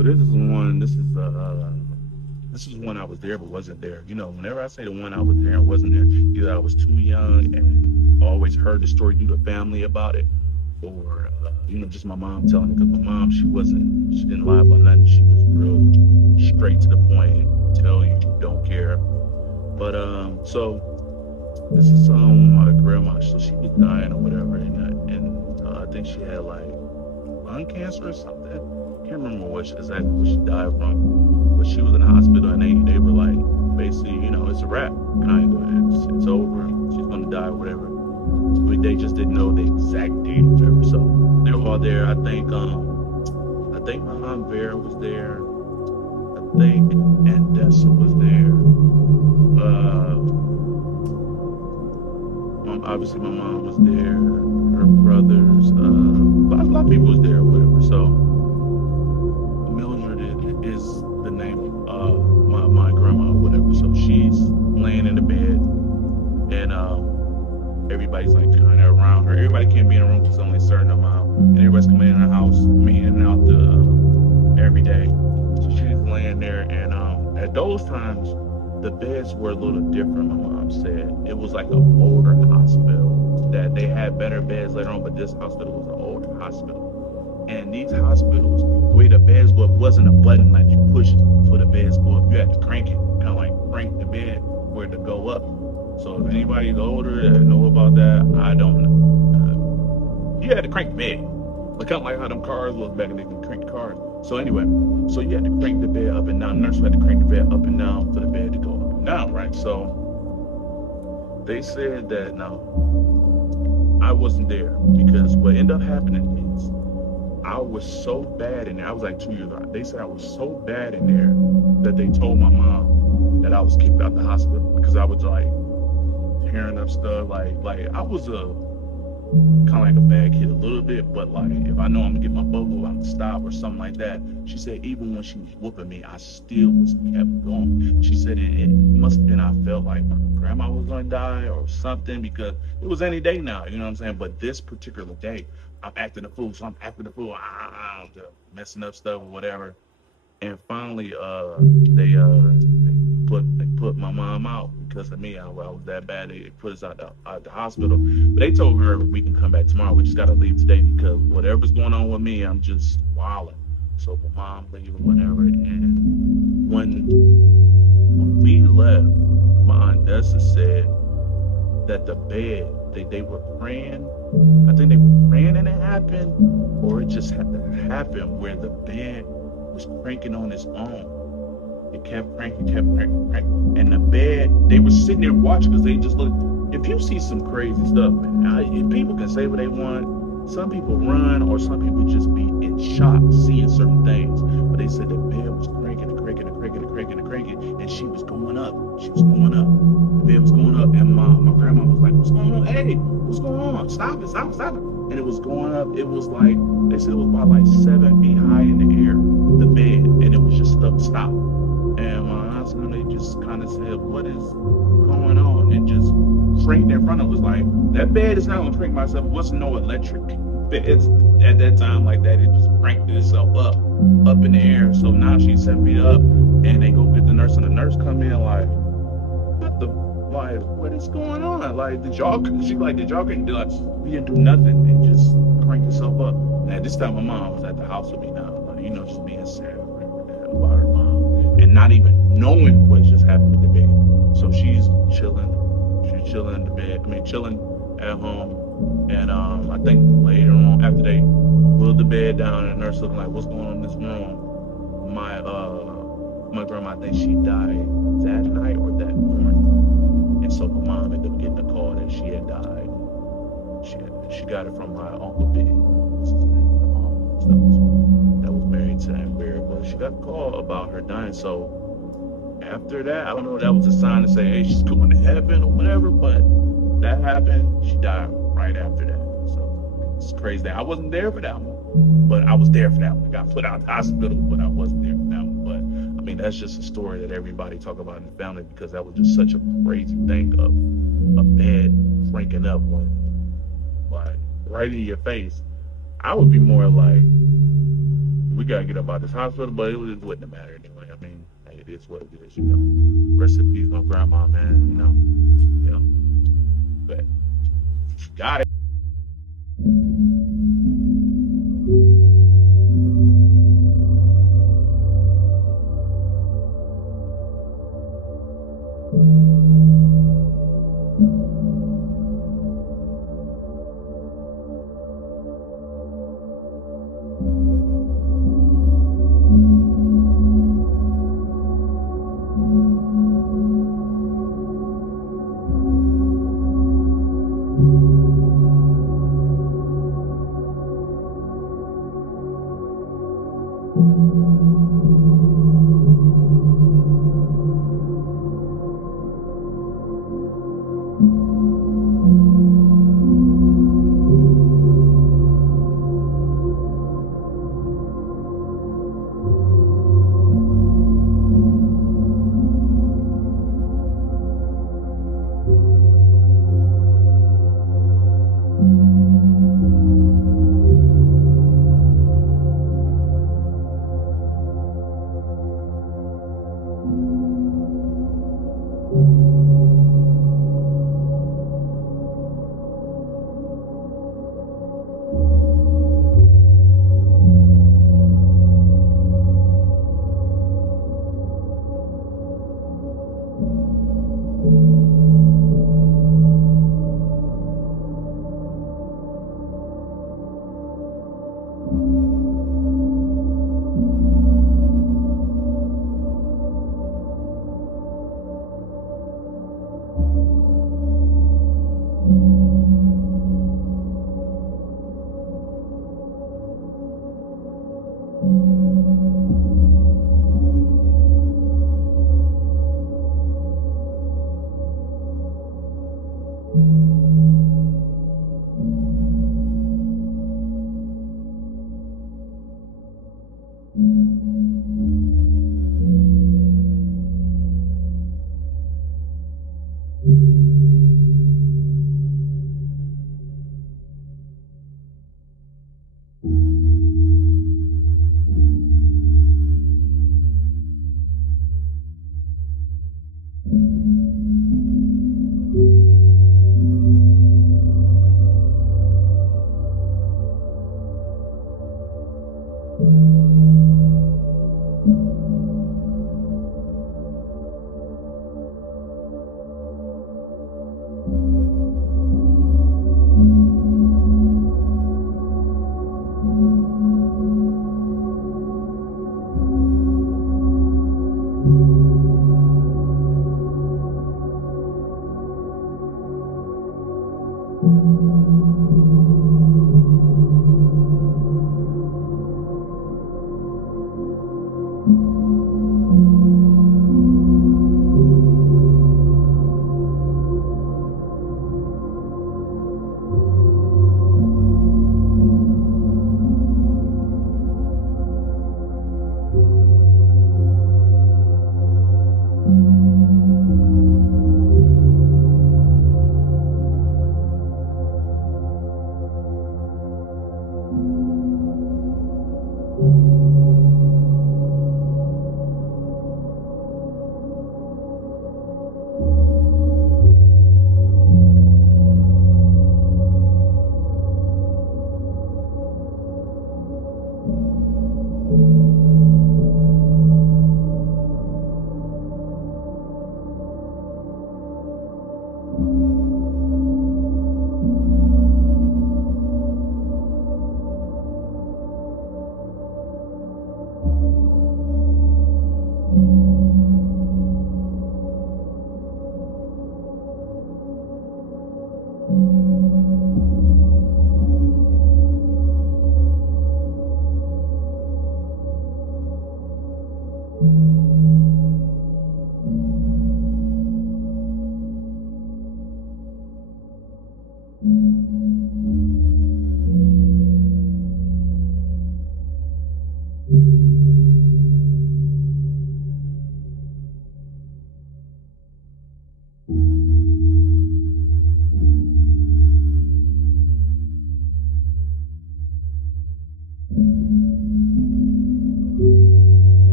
So this is one I was there but wasn't there. Whenever I say the one I was there and wasn't there, either I was too young and always heard the story through the family about it, or just my mom telling me, because my mom, she didn't lie about nothing. She was real straight to the point, tell you, don't care. But so this is my grandma. So she was dying or whatever, and I think she had like lung cancer or something. Can't remember exactly what she died from, but she was in the hospital, and they were like, basically, it's a wrap, kind of. It's over. She's gonna die, or whatever. But they just didn't know the exact date, or whatever. So they were all there. I think my aunt Vera was there. I think Aunt Dessa was there. Obviously my mom was there. Her brothers. A lot of people was there, or whatever. So Mildred is the name of my grandma, or whatever. So she's laying in the bed, and everybody's like kind of around her. Everybody can't be in a room because only a certain amount, and everybody's coming in the house, me in and out every day. So she's laying there, and at those times, the beds were a little different. My mom said it was like an older hospital, that they had better beds later on, but this hospital was an older hospital. And these hospitals, the way the beds go up, wasn't a button like you push for the beds go up. You had to crank it, kind of like crank the bed for it to go up. So if anybody's older that know about that, I don't know. You had to crank the bed. Like, kind of like how them cars was back, and they can crank cars. So anyway, so you had to crank the bed up and down. The nurse had to crank the bed up and down for the bed to go up and down, right? So they said that, no, I wasn't there, because what ended up happening is I was so bad in there. I was like 2 years old. They said I was so bad in there that they told my mom that I was kicked out the hospital, because I was like tearing up stuff. Like I was kind of like a bad kid a little bit, but like if I know I'm gonna get my butt whooped, I'm gonna stop or something like that. She said even when she was whooping me, I still was kept going. She said it must have been, I felt like my grandma was gonna die or something, because it was any day now, you know what I'm saying? But this particular day, I'm acting a fool, so I'm acting a fool, messing up stuff or whatever. And finally, they put my mom out because of me. I was that bad. They put us out the hospital. But they told her we can come back tomorrow. We just gotta leave today because whatever's going on with me, I'm just wilding. So my mom leave or whatever. And when we left, my aunt Dessa said that the bed, they were praying. I think they were praying and it happened, or it just had to happen where the bed was cranking on its own. It kept cranking, and the bed, they were sitting there watching, because they just looked. If you see some crazy stuff, man, people can say what they want. Some people run, or some people just be in shock seeing certain things. But they said the bed was cranking, and she was going up. The bed was going up, and my grandma was like, "What's going on? Hey, what's going on? Stop it!" And it was going up. It was like, they said it was about like 7 feet high in the air, the bed, and it was just stop. And my aunts, they just kind of said, "What is going on?" And just cranked in front of us. Like, that bed is not gonna crank myself. It wasn't no electric beds at that time like that. It just cranked itself up in the air. So now she's 7 feet up, and they go get the nurse, and the nurse come in like, what is going on? Like, did y'all couldn't do, like, we didn't do nothing. They just cranked itself up. And at this time, my mom was at the house with me now, like, just being sad about her mom, and not even knowing what just happened with the bed. So she's chilling in the bed. Chilling at home. And I think later on, after they pulled the bed down, and the nurse looking like, what's going on in this room? My grandma, I think she died that night or that morning. And so my mom ended up getting a call that she had died. She got it from my uncle Ben. What's his name? That was married to Aunt Vera, but she got a call about her dying. So after that, I don't know if that was a sign to say, hey, she's going to heaven or whatever, but that happened. She died right after that. So it's crazy that I wasn't there for that one, but I was there for that one. I got put out of the hospital, but I wasn't there for that one. But that's just a story that everybody talk about in the family, because that was just such a crazy thing of a bed cranking up, like right in your face. I would be more like, we gotta get up out this hospital, but it wouldn't matter anyway. I mean, hey, it is what it is, you know. Rest in peace, my grandma, man. You know. But got it.